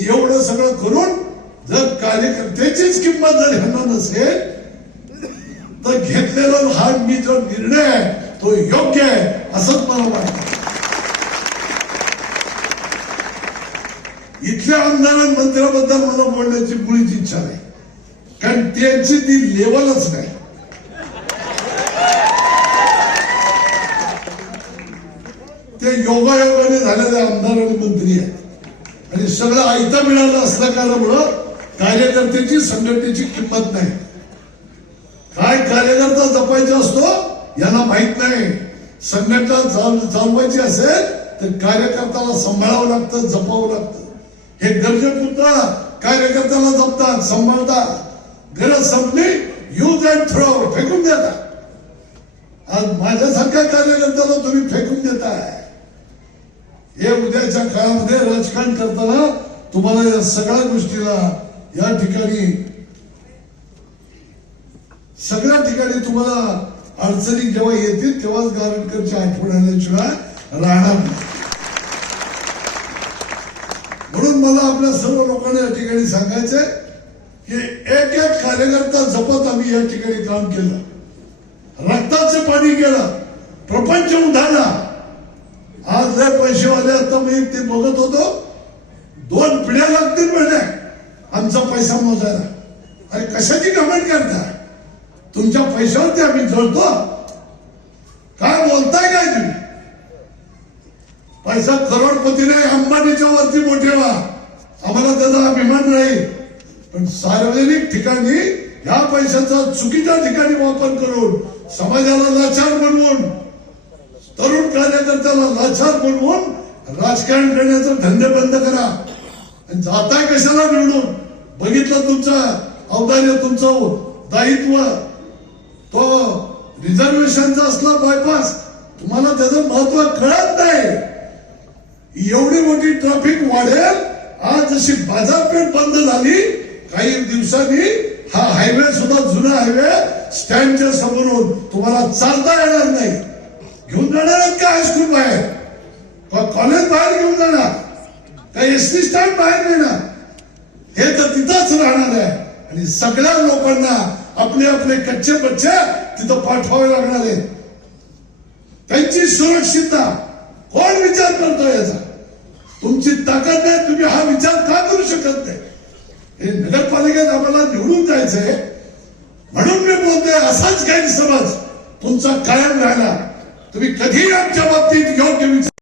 एवढं सगळं करून जर कार्यकर्त्याचीच किंमत जर ह्यांना नसेल तर घेतलेला हा मी जो निर्णय आहे तो योग्य आहे असंच मला वाटतं. इथल्या आमदार मंत्र्याबद्दल मला बोलण्याची मुळीच इच्छा नाही, कारण त्यांची ती लेवलच नाही. ते योगायोगाने झालेले आमदार आणि मंत्री आहेत आणि सगळं आयतं मिळालं असल्या कारणामुळं कार्यकर्त्याची संघटनेची किंमत नाही. काय कार्यकर्ता जपायचा असतो यांना माहित नाही. संघटना चालवायची असेल तर कार्यकर्त्याला सांभाळावं लागतं, जपावं लागतं. हे गरजेपुरतं कार्यकर्त्याला जपतात, सांभाळतात. गरज संपली यूज अँड थ्रो, फेकून देतात. आज माझ्यासारख्या कार्यकर्त्याला तुम्ही फेकून देताय. हे उद्याच्या काळामध्ये राजकारण करताना तुम्हाला या सगळ्या गोष्टीला या ठिकाणी सगळ्या ठिकाणी तुम्हाला अडचणी जेव्हा येतील तेव्हाच गारटकरची आठवण आल्याशिवाय राहणार नाही. म्हणून मला आपल्या सर्व लोकांना या ठिकाणी सांगायचंय की एक एक कार्यकर्ता जपत आम्ही या ठिकाणी काम केलं, रक्ताचे पाणी केलं, प्रपंच उधारला. आज लय पैसेवाले आता मी ते बघत होतो, 2 पिढ्या लागतील म्हणजे आमचा पैसा मोजायला. अरे कशाची कमेंट करताय? तुमच्या पैशावरती आम्ही जोडतो. काय बोलताय काय तुम्ही? पैसा करोडपती नाही, अंबानीच्या वरती मोठे व्हा, आम्हाला त्याचा अभिमान नाही. पण सार्वजनिक ठिकाणी या पैशाचा चुकीच्या ठिकाणी वापर करून समाजाला लाचार बनवून, तरुण कार्यकर्त्याला लाचार बनवून राजकारण करण्याचे धंदे बंद करा. आणि जाताय कशाला निवडून? बघितलं तुमचं औदार्य, तुमचं दायित्व, तो रिझर्वेशनचा असला बायपास, तुम्हाला त्याचं महत्व कळत नाही. एवढी मोठी ट्रॅफिक वाढेल. आज जशी बाजारपेठ बंद झाली, काही दिवसांनी हा हायवे सुद्धा जुना हायवे स्टँडच्या समोरून तुम्हाला चालता येणार नाही. घेऊन जाणार आहेत का हायस्कूल बाहेर, का कॉलेज बाहेर घेऊन जाणार, का एसटी स्टँड बाहेर नेणार? हे तर तिथंच राहणार आहे. आणि सगळ्या लोकांना आपले आपले कच्चे बच्चे तिथं पाठवावे लागणार आहेत. त्यांची सुरक्षितता कोण विचार करतो याचा? तुमची ताकद नाही, तुम्ही हा विचार का करू शकत नाही? हे नगरपालिकेत आम्हाला निवडून जायचंय म्हणून मी बोलतोय. असाच गैरसमज तुमचा कायम राहिला. तुम्ही कधीही आमच्या बाबतीत योग्य विचार